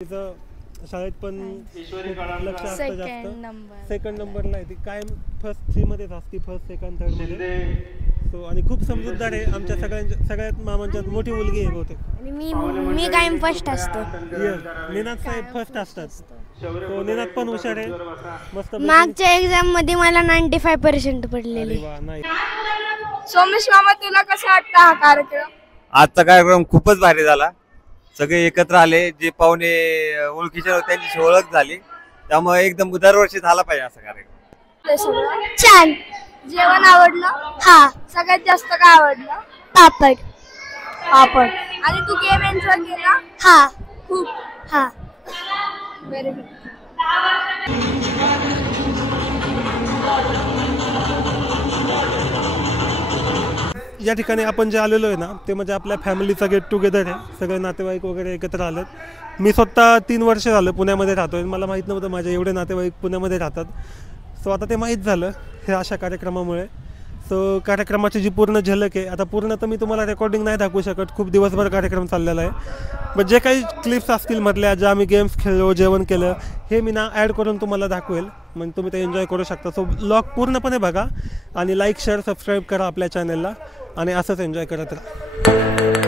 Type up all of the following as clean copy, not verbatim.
तिचं शाळेत पण लक्ष असतं जास्त. सेकंड नंबरला आहे ती, कायम फर्स्ट 3 मध्येच असते, फर्स्ट सेकंड थर्ड मध्ये. सो आणि खूप समजूतदार आहे. आमच्या सगळ्यात मामांच्यात मोठी मुलगी आहे बहुतेक. मी कायम फर्स्ट असतो. निनाद साहेब फर्स्ट असतात. तो निनाद पण हुशार आहे मस्त. मागच्या एक्झाम मध्ये मला 95% पडलेले. सोमेश मामा, तुला कसा वाटतं हा कार्यक्रम? आजचा कार्यक्रम खूपच भारी झाला. सगळे एकत्र आले, जे पाहुणे ओळखीचे होते त्यांची ओळख झाली, त्यामुळे एकदम दरवर्षी झाला पाहिजे असा कार्यक्रम. छान. जेवण आवडलं? हा. सगळ्यात जास्त काय आवडलं? पापड. पापड. आणि तू गेम एन्जॉय केला? हा. खूप. हा. Very good. या ठिकाणी आपण जे आलेलो आहे ना, ते म्हणजे आपल्या फॅमिलीचा गेट टुगेदर आहे. सगळे नातेवाईक वगैरे एकत्र आलेत. मी स्वतः 3 वर्ष झालं पुण्यामध्ये राहतोय. मला माहीत नव्हतं माझे एवढे नातेवाईक पुण्यामध्ये राहतात. सो आता ते माहीत झालं हे अशा कार्यक्रमामुळे. सो कार्यक्रमाची जी पूर्ण झलक आहे, आता पूर्ण तर मी तुम्हाला रेकॉर्डिंग नाही दाखवू शकत, खूप दिवसभर कार्यक्रम चाललेला आहे. पण जे काही क्लिप्स असतील मधल्या, ज्या आम्ही गेम्स खेळलो, जेवण केलं, हे मी ना ॲड करून तुम्हाला दाखवेल, म्हणजे तुम्ही ते एन्जॉय करू शकता. सो ब्लॉग पूर्णपणे बघा आणि लाईक शेअर सबस्क्राईब करा आपल्या चॅनलला आणि असंच एन्जॉय करत राहा.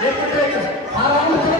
एक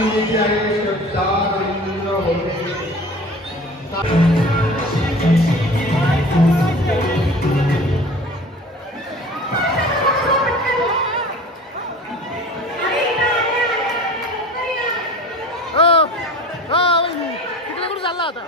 विनंती आहे श्रद्धा रवींद्र होते तिकडे कुठे चालला होता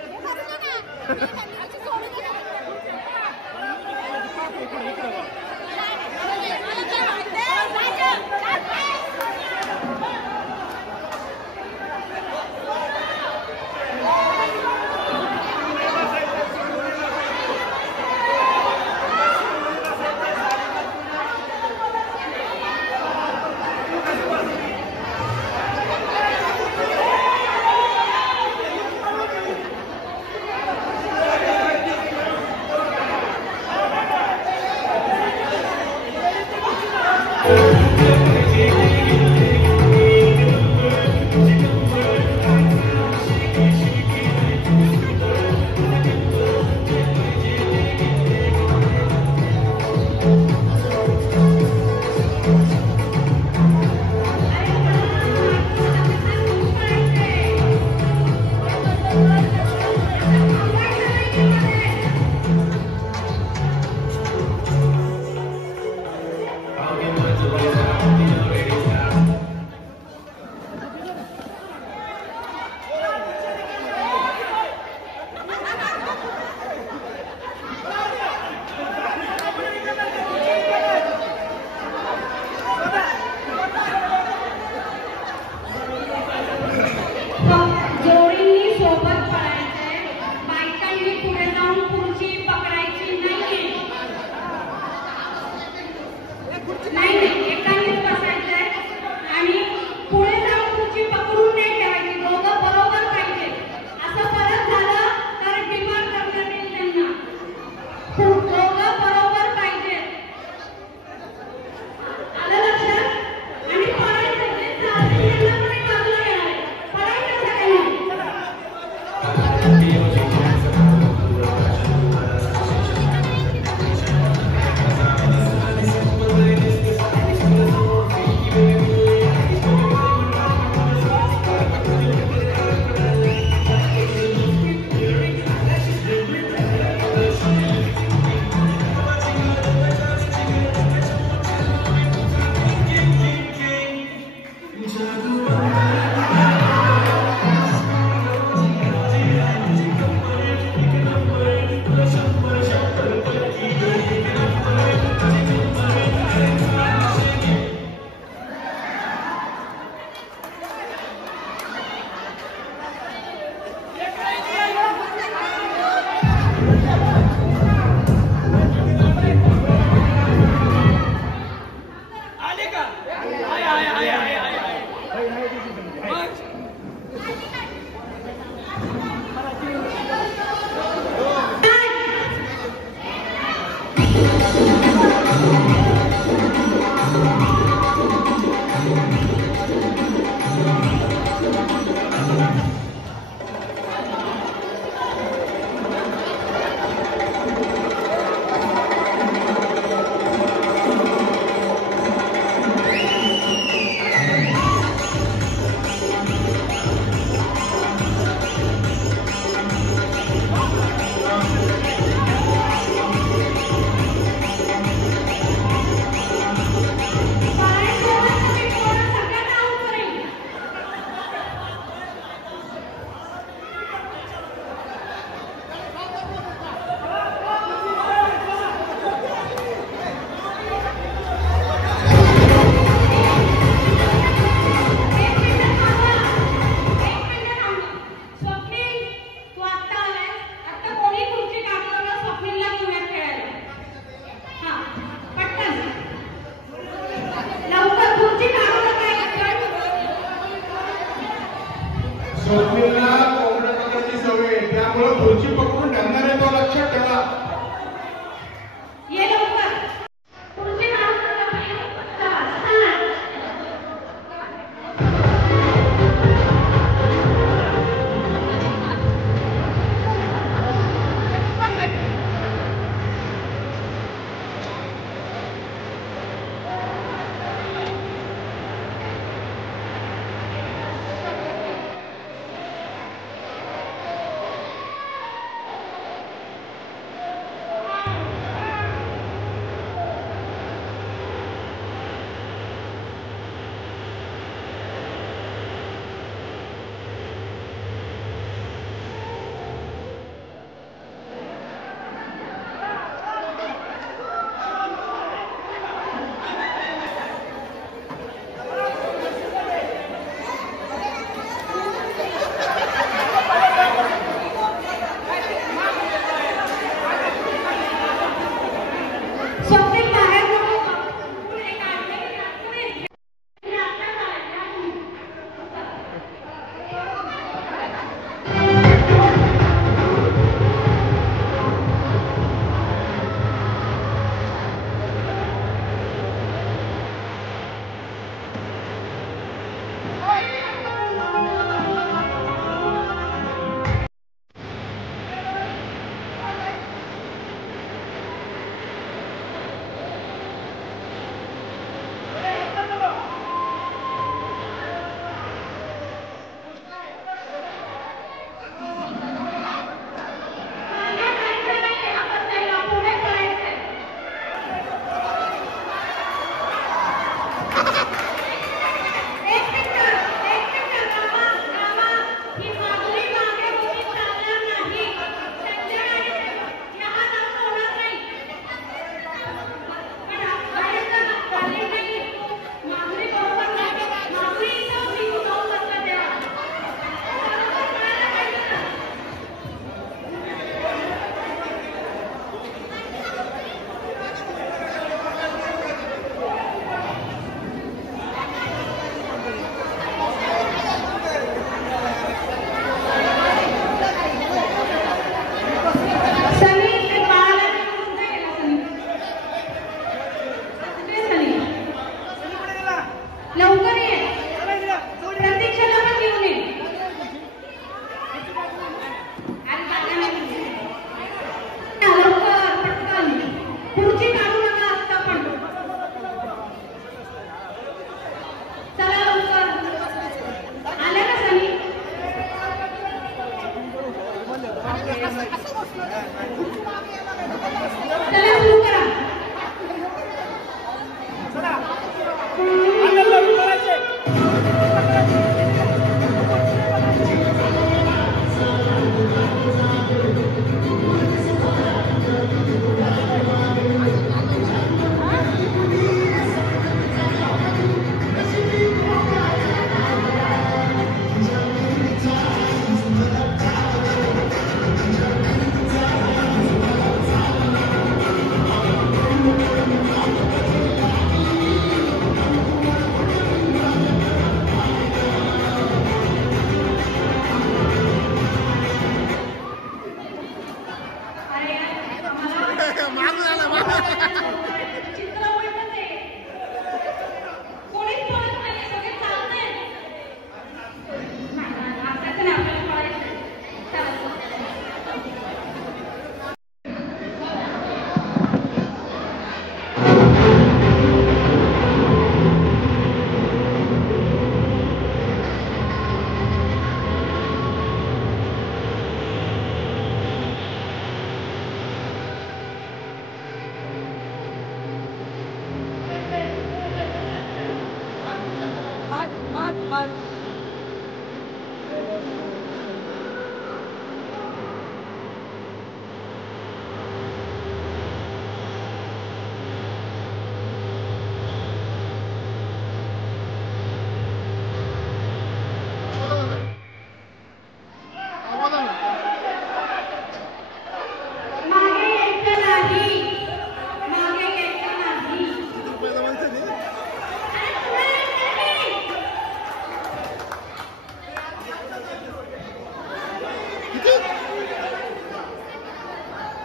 स्वप्नीलला कोंबड्या पकडायची सवय आहे, त्यामुळे खुर्ची पकडून ठेवणार आहे, तो लक्षात ठेवा.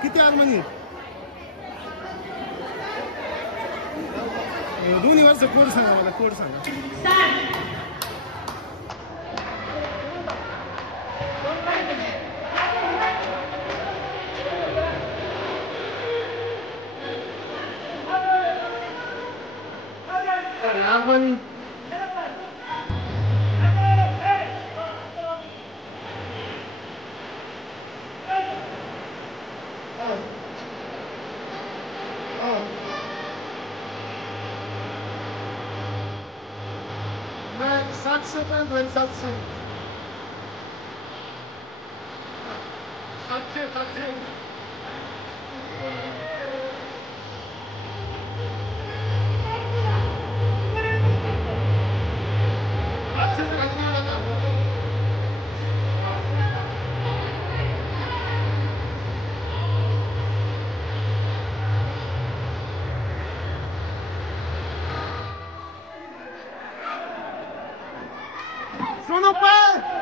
किती हार्मोनी दोन्ही वर्ष कोड सांगा मला कोड सांगा हार्मोनी सातशे सातशे सातशे सातशे सुनो पर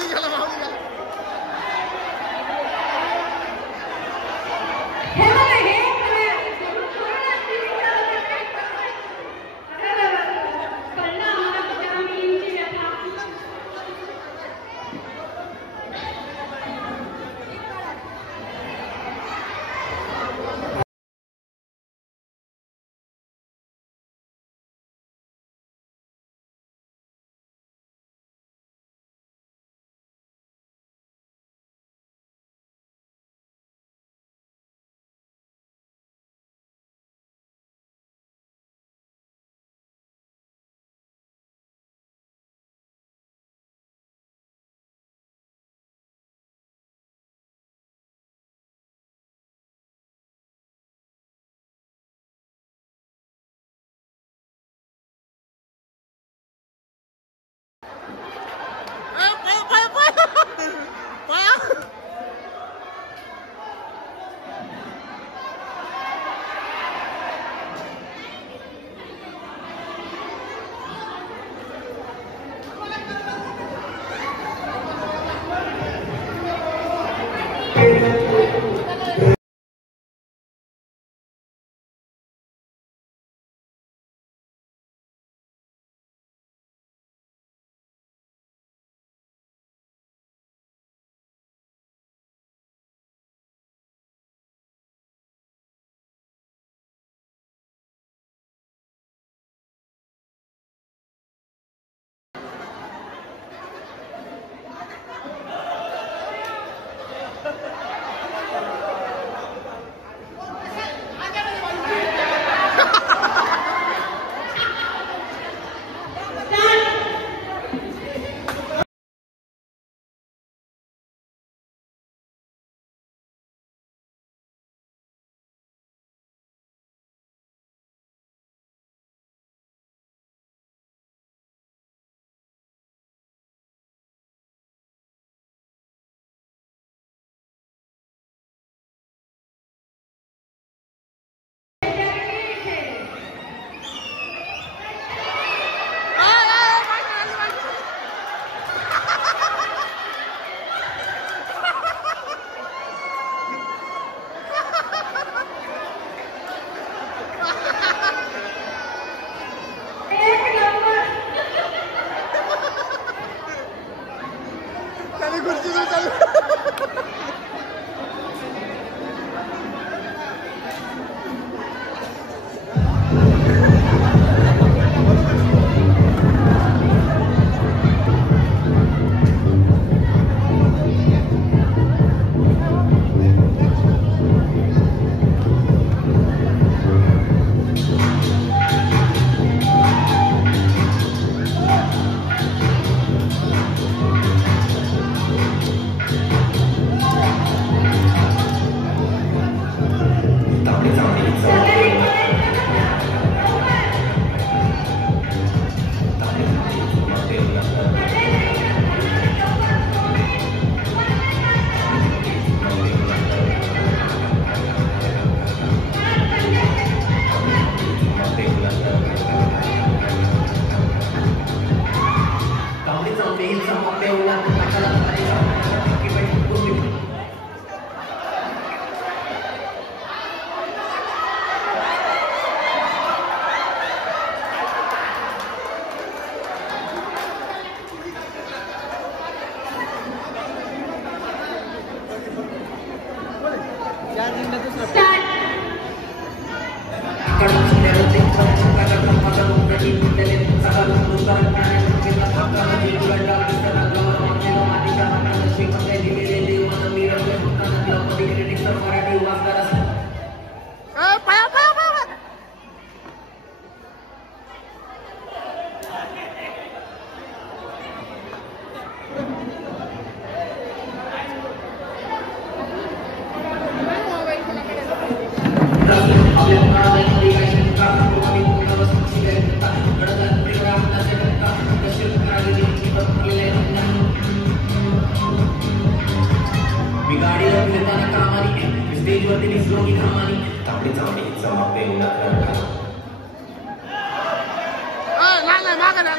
माऊली गेला माऊली गेला.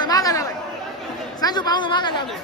मागा संजू पाहून मागा लागलो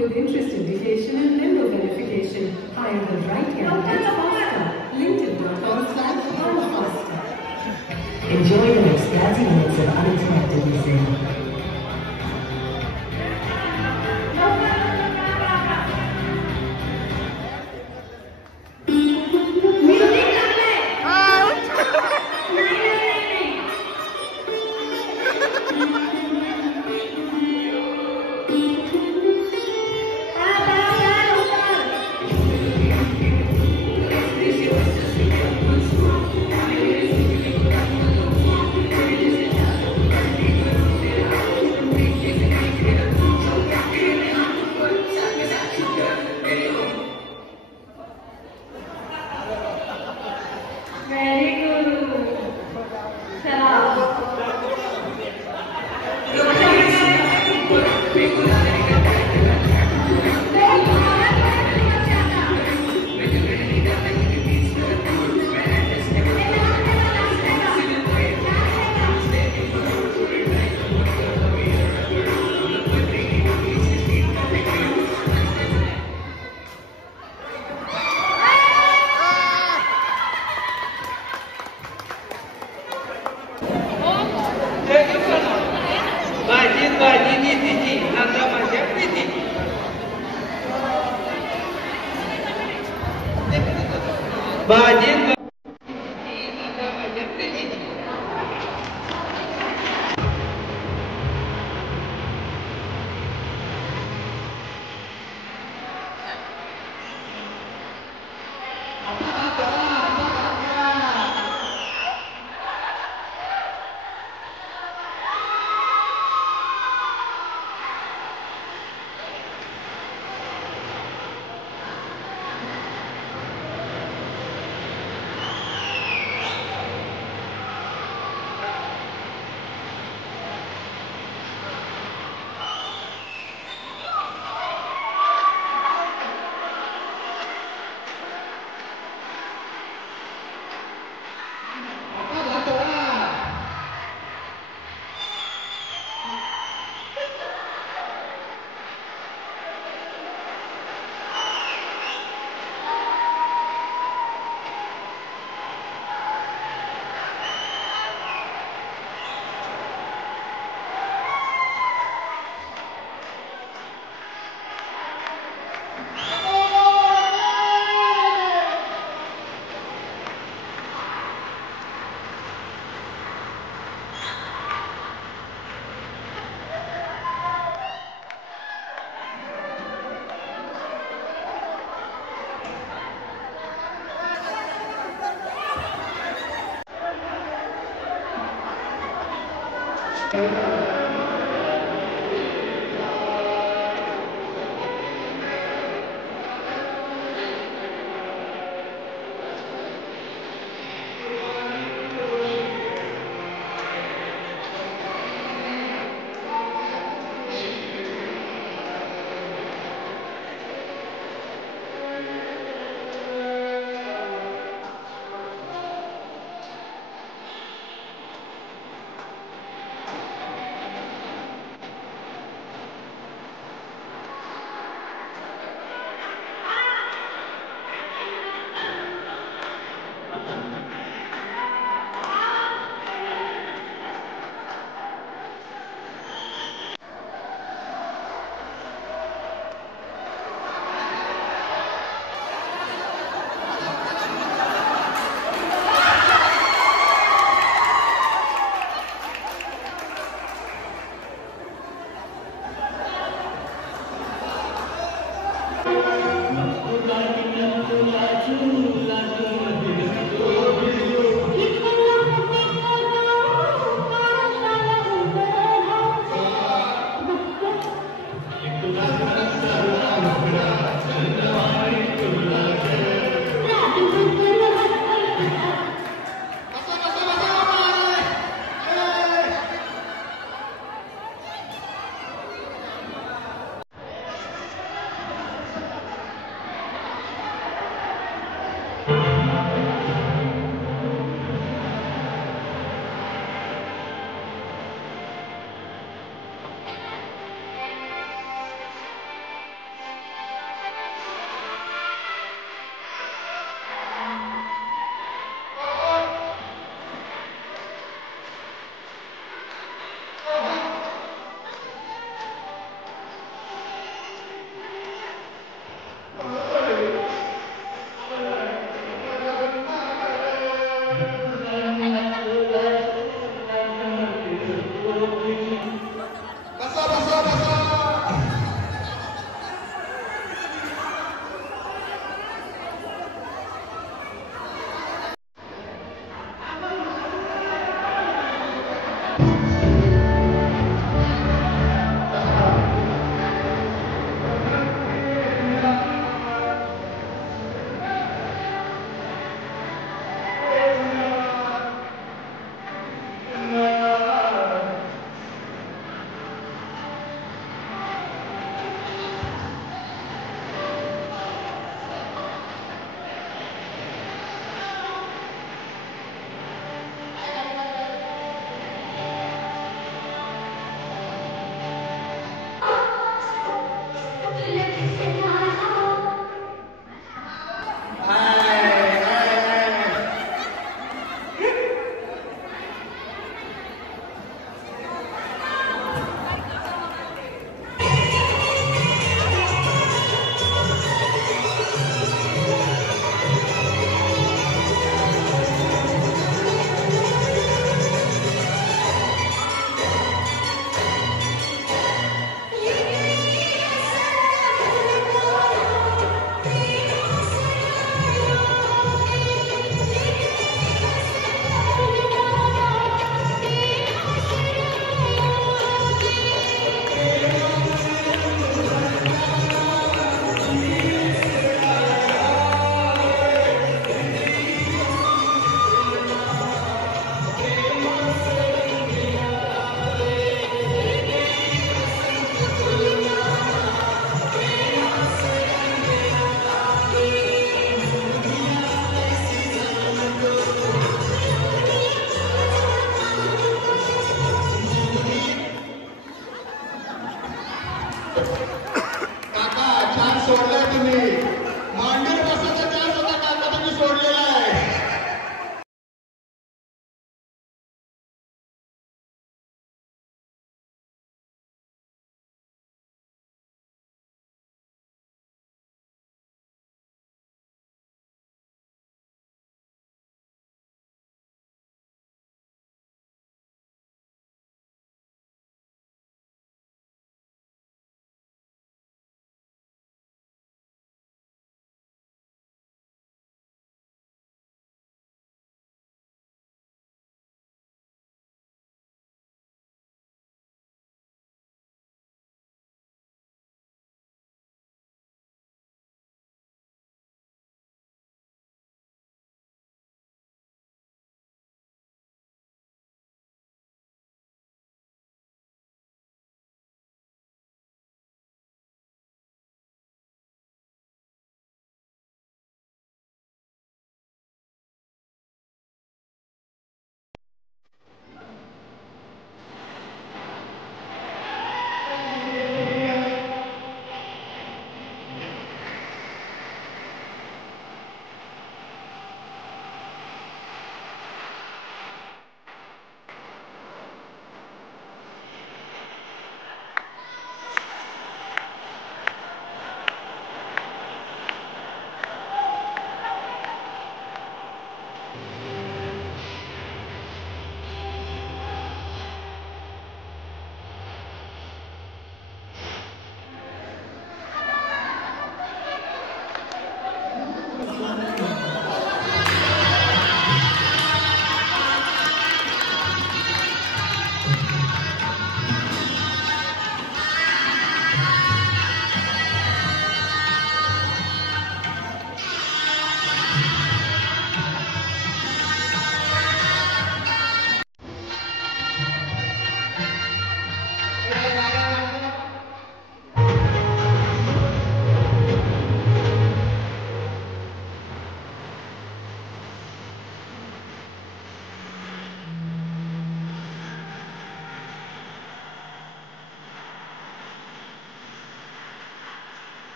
With interest indication and limbo verification, hire the right hand and faster. LinkedIn.com/faster. Enjoy the next 30 minutes of uninterrupted listening.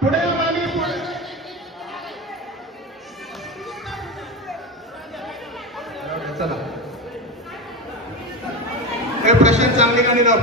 पुढे या मागे पुढे. चला हे प्रशांत चांगली गाणी लाव.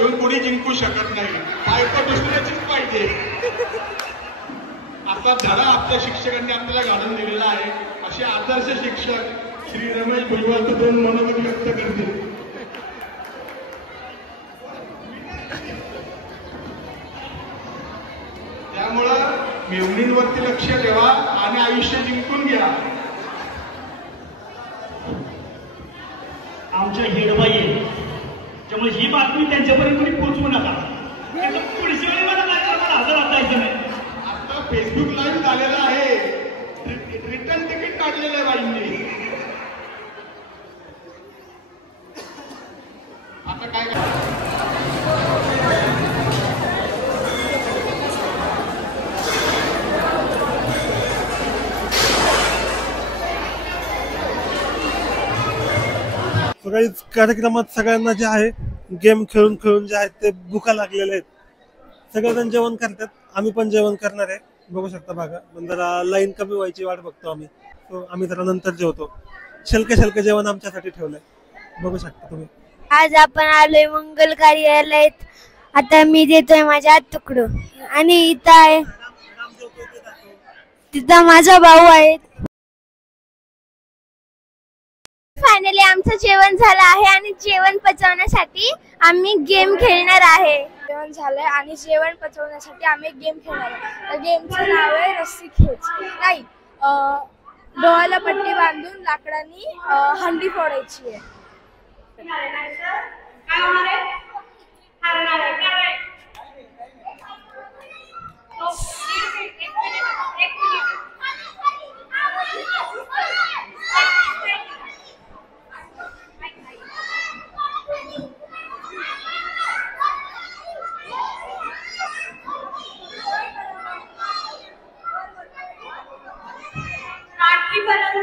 घेऊन कोणी जिंकू शकत नाही, फायदा दुसऱ्याचीच पाहिजे असा धडा आपल्या शिक्षकांनी आपल्याला घालून दिलेला आहे. असे आदर्श शिक्षक श्री रमेश भुजबळ तो दोन मनोगत व्यक्त करतील. त्यामुळं मेवणींवरती लक्ष ठेवा आणि आयुष्य जिंकून घ्या. आमच्या हेडबाई आहे, त्यामुळे ही बातमी त्यांच्यापर्यंत कोणी पोहोचवू नका. पुढच्या वेळी मला हजर असायचं नाही. आता फेसबुक लाईव्ह झालेला आहे, रिटर्न तिकीट काढलेलं आहे बाईंनी. आता काय सगळ्याच कार्यक्रमात सगळ्यांना जे आहे गेम खेळून खेळून जे आहेत ते भुका लागलेले आहेत. सगळेजण जेवण करतात, आम्ही पण जेवण करणार आहे. बघू शकता बघा, पण जरा लाईन कमी व्हायची वाट बघतो आम्ही. तो आम्ही जरा नंतर जेवतो. शलके जेवण आमच्यासाठी ठेवलंय, बघू शकता तुम्ही. आज आपण आलोय मंगल कार्यालयात. आता मी देतोय माझ्या हात तुकडो आणि इथं आहे, तिथं माझा भाऊ आहे. फायनली आमचं जेवण झालं आहे आणि जेवण पचवण्यासाठी आम्ही गेम खेळणार आहे. जेवण झालंय आणि जेवण पचवण्यासाठी आम्ही एक गेम खेळणार आहे. त्या गेमचं नाव आहे रस्सी खेच. नाही, डोळ्याला पट्टी बांधून लाकडांनी हंडी फोडायची आहे.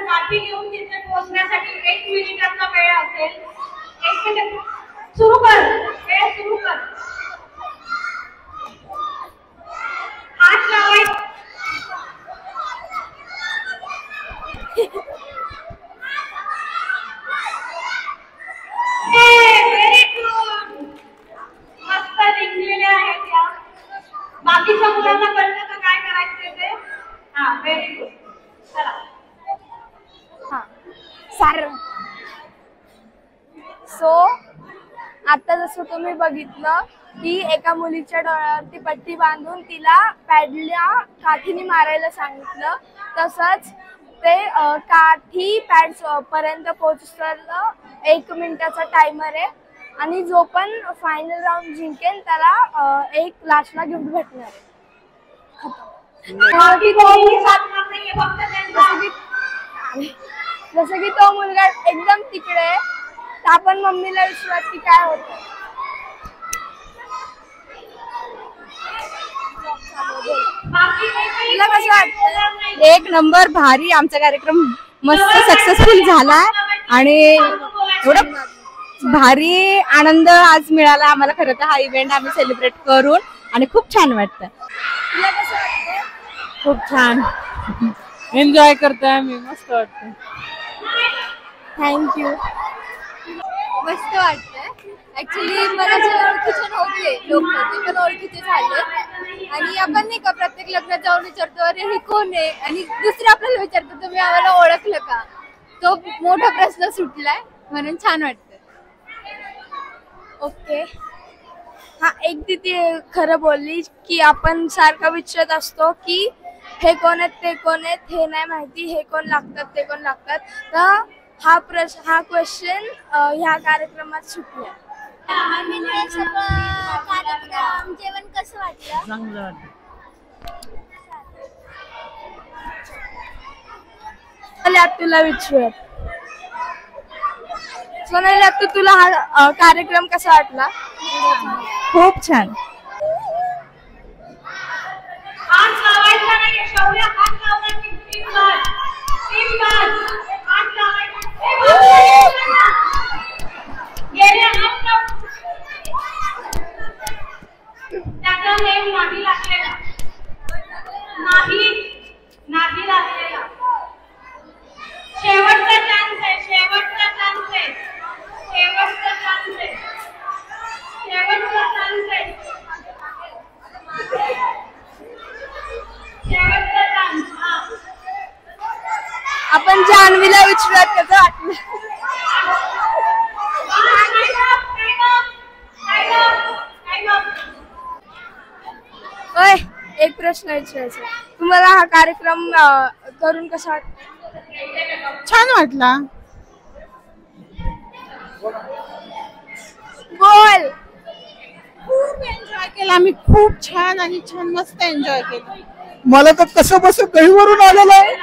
काठी घेऊन तिथे पोहोचण्यासाठी 1 मिनिटाचा वेळ असेल. 1 मिनिट सुरू कर, वेळ सुरू कर. हात लावायचा. व्हेरी गुड, मस्त जिंकलेल्या आहेत या. बाकीच्या मुलांना कळलं का काय करायचं ते? हा, व्हेरी गुड. चला सो आता जसं तुम्ही बघितलं की एका मुलीच्या डोळ्यावरती पट्टी बांधून तिला पॅडला काठीने मारायला सांगितलं. तसंच ते काठी पॅड पर्यंत पोहोचलं 1 मिनिटाचा टायमर आहे आणि जो पण फायनल राऊंड जिंकेल त्याला एक लास्टला गिफ्ट भेटणार आहे. जसं की तो मुलगा एकदम तिकडे आहे, तर आपण मम्मीला विचारूयात की काय होतं. तुला कसं वाटतं? एक नंबर भारी, आमचा कार्यक्रम मस्त सक्सेसफुल झाला आणि एवढं भारी आनंद आज मिळाला आम्हाला. खरं तर हा इव्हेंट आम्ही सेलिब्रेट करून आणि खूप छान वाटतं. तुला कसं वाटतं? खूप छान एन्जॉय करतोय आम्ही, मस्त वाटतं. थँक्यू. मस्त वाटतंय ऍक्च्युली मला जे ओळखीचे नव्हते लोक ते पण ओळखीचे झाले आणि आपण नाही का प्रत्येक लग्नात जाऊन विचारतो अरे हे कोण आहे आणि दुसरे आपल्याला विचारतो तुम्ही आम्हाला ओळखलं का. तो मोठा प्रश्न सुटलाय म्हणून छान वाटतं. ओके. हा एक तिथे खरं बोलली की आपण सारखं विचारत असतो की हे कोण आहेत ते कोण आहेत हे नाही माहिती, हे कोण लागतात ते कोण लागतात. तर हा क्वेश्चन ह्या कार्यक्रमात सुटला. कार्यक्रम जेवण कसं वाटलं? चांगलं वाटलं. तुला विचार सोनाली आता तुला हा कार्यक्रम कसा वाटला? खूप छान. हात लावायचा नाही शौर्य, हात लावला की तीन बार हात लावायचा. गेले हात लाव त्याचा नेम नाही लागलेला नाही लागलेला. शेवटचा चान्स आहे, शेवटचा चान्स आहे, शेवटचा चान्स आहे, शेवटचा चान्स आहे, शेवटचा चान्स. आपण जान्हवीला विचारत कसं वाटलं? एक प्रश्न विचारायचा, तुम्हाला हा कार्यक्रम करून कसा वाटतं? छान वाटला. बोल. खूप एन्जॉय केला आम्ही, खूप छान आणि छान मस्त एन्जॉय केला. मला तर कसं बस गहीवरून आलेलं आहे,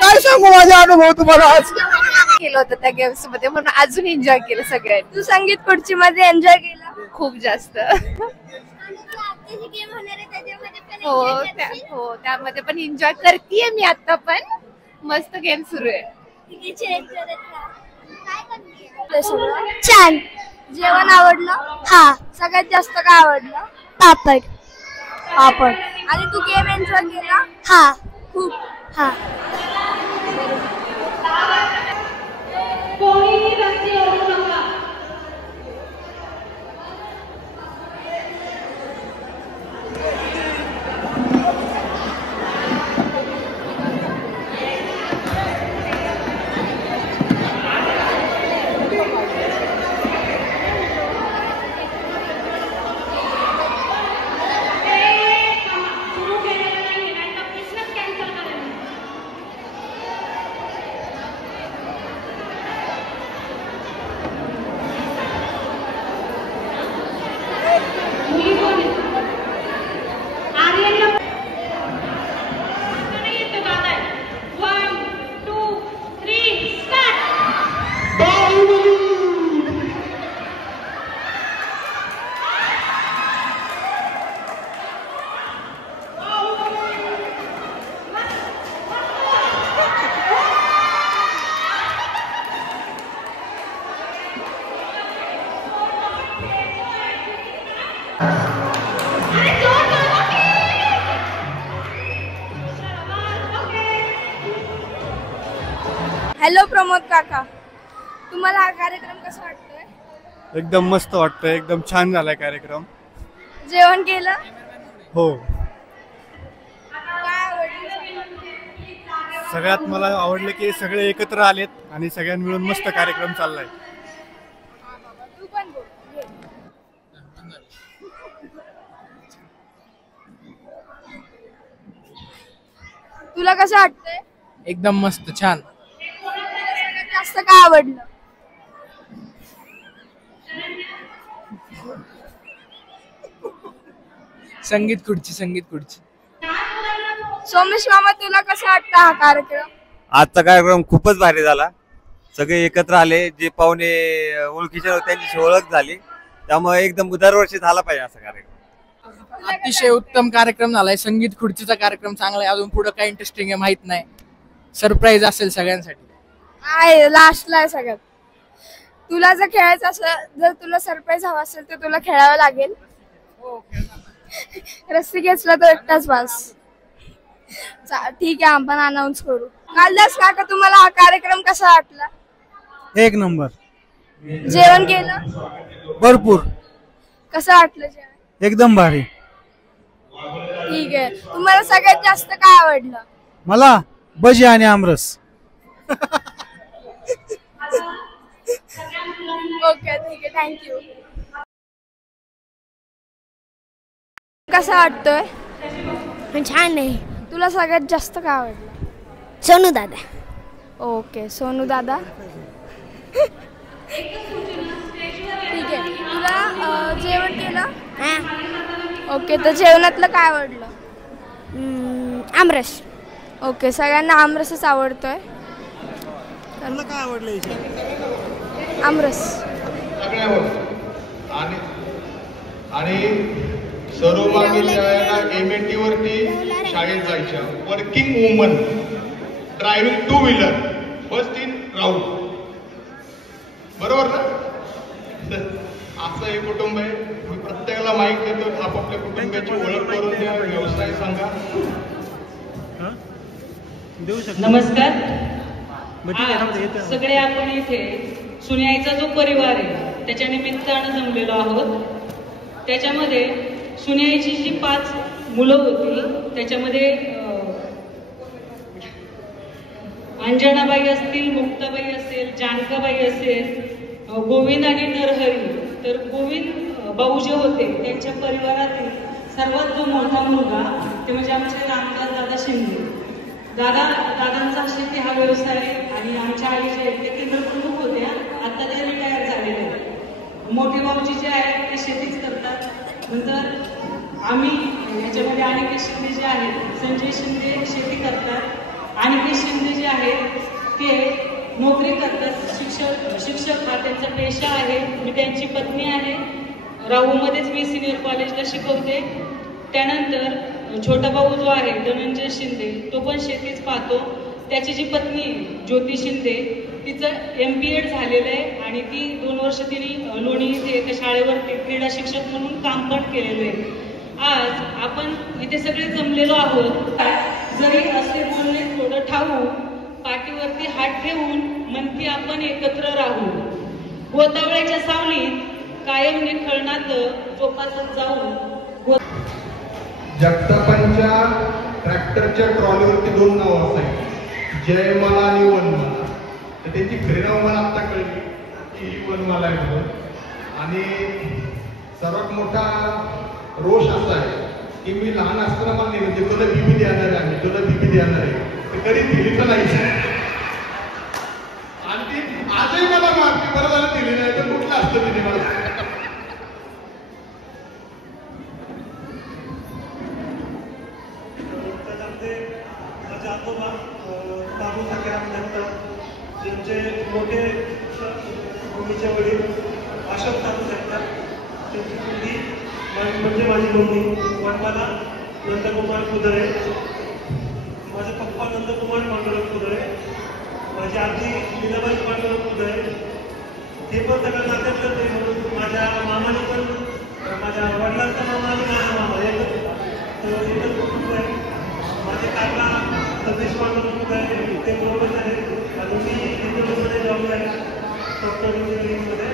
काय सांगू माझा अनुभव तुम्हाला. आज केलं होतं त्या गेम्स मध्ये म्हणून अजून एन्जॉय केलं सगळ्यांनी. तू संगीत खुर्ची मध्ये एन्जॉय केला? खूप जास्त. हो त्यामध्ये पण एन्जॉय करतेय मी आता पण. मस्त गेम सुरू आहे. छान. जेवण आवडलं? हा. सगळ्यात जास्त काय आवडलं? पापड. पापड. आणि तू गेम एन्जॉय केला? हा खूप. हा. कोणीही रस्ते ओढू नका. हॅलो प्रमोद काका, तुम्हाला हा कार्यक्रम कसा वाटतोय? एकदम मस्त वाटतंय, एकदम छान झालाय कार्यक्रम. जेवण केलं? हो. काय आवडलं? सगळ्यात मला आवडलं की सगळे एकत्र आलेत आणि सगळ्यांनी मिळून मस्त कार्यक्रम चाललाय. तू पण बोल. तुला कसं वाटतंय? एकदम मस्त छान. जास्त काय आवडलं? संगीत खुर्ची. सोमेश मामा, तुला कसं वाटतं हा कार्यक्रम? आजचा कार्यक्रम खूपच भारी झाला. सगळे एकत्र आले, जे पाहुणे ओळखीचे होते त्यांची ओळख झाली, त्यामुळे एकदम दरवर्षी झाला पाहिजे असा कार्यक्रम. अतिशय उत्तम कार्यक्रम झालाय. संगीत खुर्चीचा कार्यक्रम चांगला आहे. अजून पुढे काय इंटरेस्टिंग आहे माहित नाही. सरप्राईज असेल सगळ्यांसाठी. आहे लास्टला आहे सगळ्यात. तुला जर खेळायचं असेल, जर तुला सरप्राईज हवा असेल तर तुला खेळावं लागेल. रस्सी घेतला तर एकटाच बस. ठीक आहे, आपण अनाऊन्स करू. कालिदास काका, तुम्हाला हा कार्यक्रम कसा वाटला? एक नंबर. जेवण केलं? भरपूर कसं वाटलं जेवण? एकदम भारी. ठीक आहे. तुम्हाला सगळ्यात जास्त काय आवडलं? मला भजी आणि आमरस. ओके ठीक आहे, थँक्यू. कसा वाटतोय? छान आहे. तुला सगळ्यात जास्त काय आवडलं? सोनू दादा. ओके सोनू दादा. ठीक आहे. तुला जेवण केलं? ओके, तर जेवणातलं काय आवडलं? आमरस. ओके, सगळ्यांना आमरसच आवडतोय. तुला काय आवडलं? आमरस. आणि सर्व मागील MNT वरती शाळेत जायच्या. Working woman driving 2 wheeler first in round. बरोबर ना? असं हे कुटुंब आहे. मी प्रत्येकाला माहित देतो, आपापल्या कुटुंबाची ओळख करून द्या, व्यवसाय सांगा. नमस्कार. सगळे आपण इथे सुन्याईचा जो परिवार आहे त्याच्या निमित्तानं जमलेलो आहोत. त्याच्यामध्ये सुन्याईची जी 5 मुलं होती त्याच्यामध्ये अंजनाबाई असतील, मुक्ताबाई असेल, जानकाबाई असेल, गोविंद आणि नरहरी. तर गोविंद भाऊ जे होते त्यांच्या परिवारातील सर्वात जो मोठा मुलगा ते म्हणजे आमचे रामदास दादा शिंदे. दादांचा शेती हा व्यवसाय आणि आमच्या आई जे आहेत ते केंद्र प्रमुख होत्या. आता ते रिटायर झालेले आहेत. मोठे भाऊजी जे आहेत ते शेतीच करतात. नंतर आम्ही याच्यामध्ये अनिकेत शिंदे जे आहेत, संजय शिंदे शेती करतात. अनिकेत शिंदे जे आहेत ते नोकरी करतात. शिक्षक हा त्यांचा पेशा आहे. मी त्यांची पत्नी आहे. राहूमध्येच मी सिनियर कॉलेजला शिकवते. त्यानंतर छोटा भाऊ जो आहे धनंजय शिंदे तो पण शेतीच पाहतो. त्याची जी पत्नी ज्योती शिंदे तिचं MPEd झालेलं आहे आणि ती 2 वर्ष तिने लोणी इथे एका शाळेवरती क्रीडा शिक्षक म्हणून काम पण केलेलं आहे. आज आपण इथे सगळे जमलेलो आहोत. जरी असे बोलणे थोडं ठाऊ, पाठीवरती हात ठेवून म्हणती आपण एकत्र राहू. गोतावळ्याच्या सावलीत कायम निखळ नातं जोपासत जाऊ. जगतापांच्या ट्रॅक्टरच्या ट्रॉलीवरती 2 नावं असायची, जयमाला आणि वनमाला. तर त्यांची खरी नाव मला आत्ता कळली की वनमाला आहे म्हणून. आणि सर्वात मोठा रोष असा आहे की मी लहान असताना मला नाही म्हणजे तुला बीबी देणार आहे, तुला बीबी देणार आहे, तर कधी दिली तर नाही. आणि ती आजही मला मारते, बरं झालं दिली नाही तर कुठलं असतं तिने मला. माझे आजोबा बाबू सखाराम जगताप, त्यांचे मोठे मम्मीचे वडील अशोक साधू जगताप, त्यांची मुलगी म्हणजे माझी मम्मी वनमाला नंदकुमार कुदरे, माझे पप्पा नंदकुमार पांडुरंग कुदरे, माझी आजी लीलाबाई पांडुरंग कुदरे. हे पण सगळं नात्यातलंच आहे. म्हणून माझ्या मामाने पण, माझ्या वडिलांचा मामा आणि माझा मामा एकच कुटुंब आहे. माझे काका सतीश पांडुरंग कुदरे ते बरोबर आहेत. आणि मी इंजिनिअरिंगमध्ये जॉब आहे, सॉफ्टवेअर इंजिनिअरिंगमध्ये.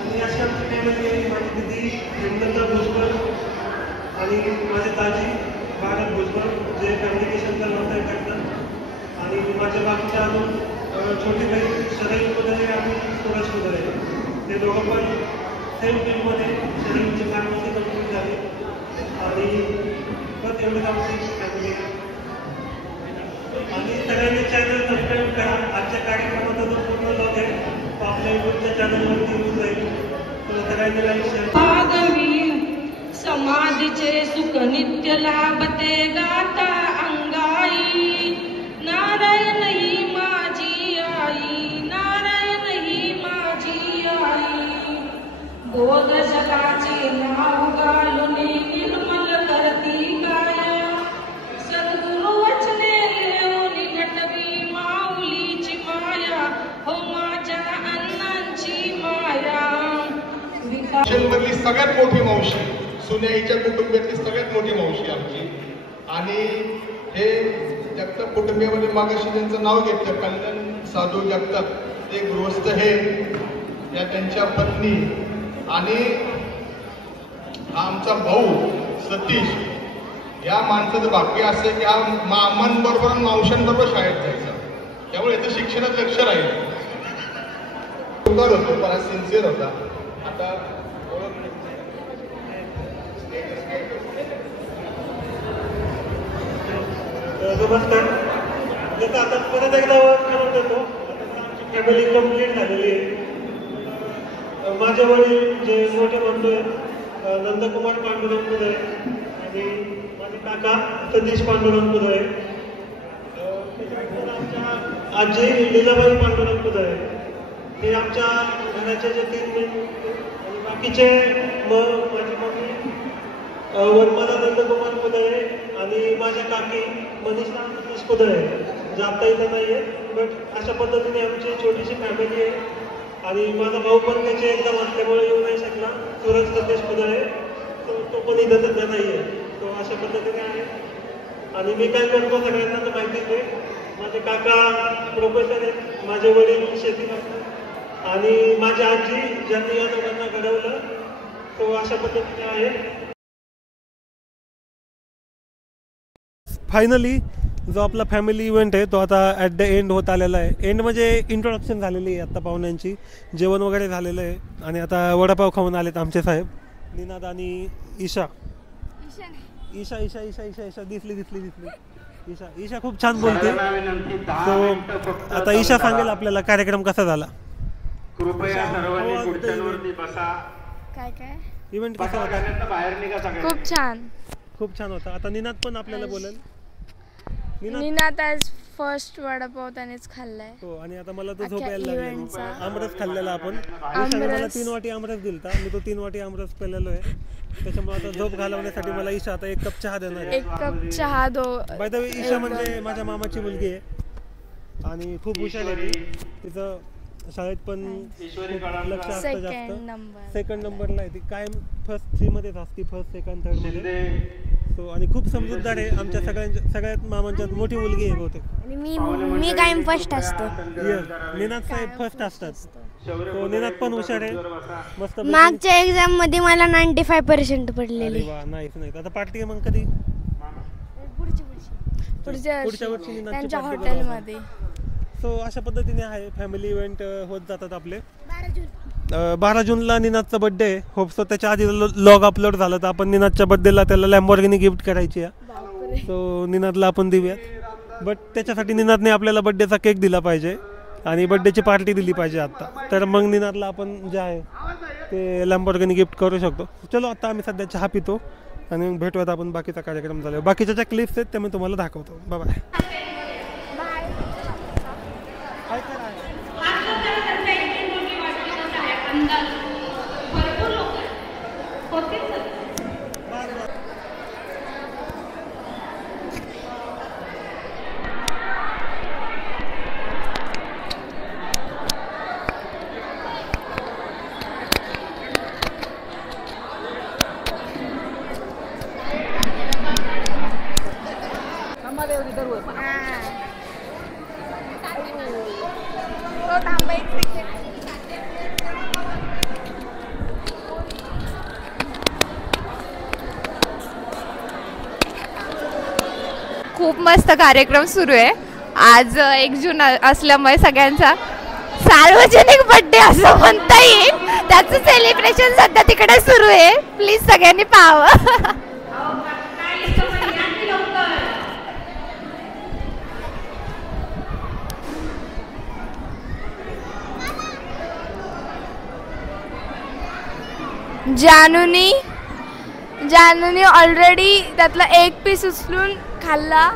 आणि अशी आमची फॅमिली आहे. माझी दिदी हेमचंद्र भुजबळ आणि माझे दाजी भारत भुजबळ जे कम्युनिकेशनचा व्यवसाय करतात. आणि माझ्या बाकीच्या अजून छोटी बहीण शरयू कुदरे आणि सुरेश कुदरे, ते दोघं पण सेम फील्डमध्ये शरयूची फार्मसी कंप्लीट झाली. आणि बस एवढीच आमची फॅमिली. आणि सगळ्यांनी चॅनल सबस्क्राईब करा. आजच्या कार्यक्रमाचा जो पूर्ण लॉग आहे तो आपल्या युट्यूबच्या चॅनलवरती येऊन जाईल. तर सगळ्यांनी लाईक शेअर. समाधीचे सुख नित्य लाभते गाता अंगाई. नारायण ही माझी आई, नारायण ही माझी आई. बोधशकाचे नाव घालून निर्मल करती काय. सद्गुरु वचने येऊन नटवी माऊलीची माया. हो माझ्या अण्णांची माया. मधली सगळ्यात मोठी मावशी, सुन्याईच्या कुटुंबातली सगळ्यात मोठी मावशी आमची. आणि हे जगताप कुटुंबियामध्ये मागाशी त्यांचं नाव घेतलं, कल्याण साधू जगताप, ते गृहस्थ हे. या त्यांच्या पत्नी आणि हा आमचा भाऊ सतीश या माणसाचं बाकी असं की हा मामांबरोबर आणि मावशांबरोबर शाळेत जायचा, त्यामुळे याचं शिक्षणात लक्ष राहील. होतो पण सिन्सिअर होता. आता नमस्कार. जसं आता परत एकदा म्हणत होतो, आमची फॅमिली कंप्लीट झालेली आहे. माझे वडील जे मोठे म्हणतोय नंदकुमार पांडुरंग पुदळे आणि माझे काका सतीश पांडुरंग पुदळे, त्याच्यानंतर आमच्या आजी लीलाबाई पांडुरंग पुदळे, हे आमच्या घराचे जे 3 मेंबर आणि बाकीचे माझी मम्मी वनमाला नंदकुमार पुदळे आणि माझ्या काकी मनीषा सतीश पुदळे, जे आता इथं नाही आहे. बट अशा पद्धतीने आमची छोटीशी फॅमिली आहे. आणि माझा भाऊ पण त्याचे एकदम असल्यामुळे येऊ नाही शकला, सूरज सतीश पुदळे, तो पण इथं सध्या नाही आहे. तो अशा पद्धतीने आहे. आणि मी काय करतो सगळ्यांना तर माहितीच आहे. माझे काका प्रोफेसर आहेत, माझे वडील शेती करतात आणि माझी आजी ज्यांनी या दोघांना घडवलं, तो अशा पद्धतीने आहे. फायनली जो आपला फॅमिली इव्हेंट आहे तो आता ॲट द एंड होत आलेला आहे. एंड म्हणजे इंट्रोडक्शन झालेली आहे आत्ता पाहुण्यांची, जेवण वगैरे झालेलं आहे. आणि आता वडापाव खाऊन आलेत आमचे साहेब निनाद आणि ईशा. ईशा ईशा ईशा ईशा ईशा दिसली ईशा ईशा खूप छान बोलते. तो आता ईशा सांगेल आपल्याला कार्यक्रम कसा झाला. कृपया सर्वांनी खुर्च्यांवरती बसा. काय काय इव्हेंट कसा होता. बाहेर निघा सगळे. खूप छान होता. आता निनाद पण आपल्याला बोलेल. निनाद आज फर्स्ट वडापाव त्यानेच खाल्लाय. हो. आणि आता मला तो झोप यायला लागला. आमरस खाल्लेला आपण. मला 3 वाटी आमरस दिलता, मी तो 3 वाटी आमरस पेलेलो आहे. त्याच्यामुळे आता झोप घालवण्यासाठी मला ईशा आता 1 कप चहा देणार आहे. 1 कप चहा दो. बाय द वे ईशा म्हणजे माझ्या मामाची मुलगी आहे आणि खूप हुशार आहे ती. तिचं शाळेत पण लक्ष असतं जास्त. सेकंड नंबरला आहे ती. कायम फर्स्ट 3 मध्येच असते, फर्स्ट सेकंड थर्ड मध्ये. सो आणि खूप समजूतदार आहे. आमच्या सगळ्यात मामांच्यात मोठी मुलगी आहे बहुतेक. मी कायम फर्स्ट असतो. निनाद साहेब फर्स्ट असतात. तो निनाद पण हुशार आहे. मस्त. मागच्या एक्झाम मध्ये मला 95% पडलेले. नाही. आता पार्टी आहे मग कधी. पुढच्या वर्षी त्यांच्या हॉटेलमध्ये. सो अशा पद्धतीने आहे फॅमिली इव्हेंट होत जातात आपले. 12 जूनला निनादचा बर्थडे आहे. होप्सो त्याच्या आधी लॉग अपलोड झालं तर आपण निनादच्या बर्थडेला त्याला लॅम्बोर्गिनी गिफ्ट करायची आहे. सो निनादला आपण देऊयात. बट त्याच्यासाठी निनादने आपल्याला बर्थडेचा केक दिला पाहिजे आणि बर्थडेची पार्टी दिली पाहिजे आत्ता. तर मग निनादला आपण जे आहे ते लॅम्बोर्गिनी गिफ्ट करू शकतो. चलो आता आम्ही सध्या चहा पितो आणि मग भेटूयात आपण बाकीचा कार्यक्रम झाल्यावर. बाकीच्या ज्या क्लिप्स आहेत त्या मी तुम्हाला दाखवतो. बाय. खूप मस्त कार्यक्रम सुरू आहे. आज 1 जून असल्यामुळे सगळ्यांचा सार्वजनिक बर्थडे असं म्हणता येईल, त्याचं सेलिब्रेशन सध्या तिकडे सुरू आहे. प्लीज सगळ्यांनी पाहावं. जानूनी ऑलरेडी त्यातला 1 पीस उचलून खाल्ला,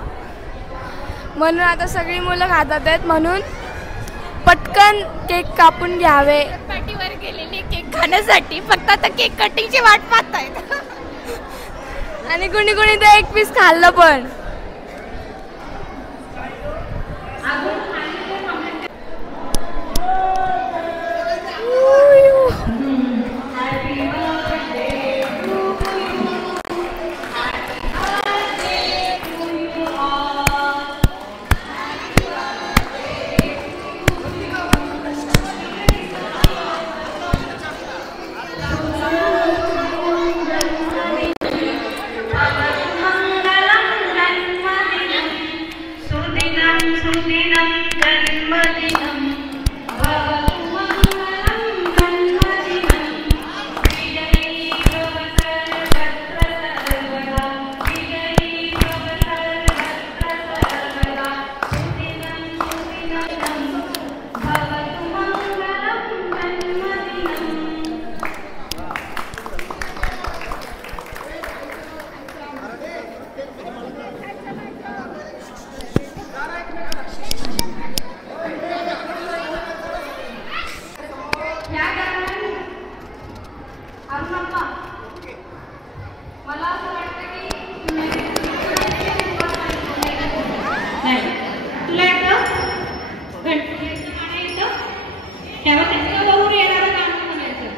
म्हणून आता सगळी मुलं खातात आहेत. म्हणून पटकन केक कापून घ्यावे. पार्टीवर गेलेली केक खाण्यासाठी, फक्त आता केक कटिंगची वाट पाहतायत. आणि कुणी कुणी ते 1 पीस खाल्लं पण. अरुणप्पा, मला असं वाटतं की नाही, तुला येतं गणपतीचं गाणं येतं, त्यावर त्यांच्या बरोबर येणारं गाणं म्हणायचं.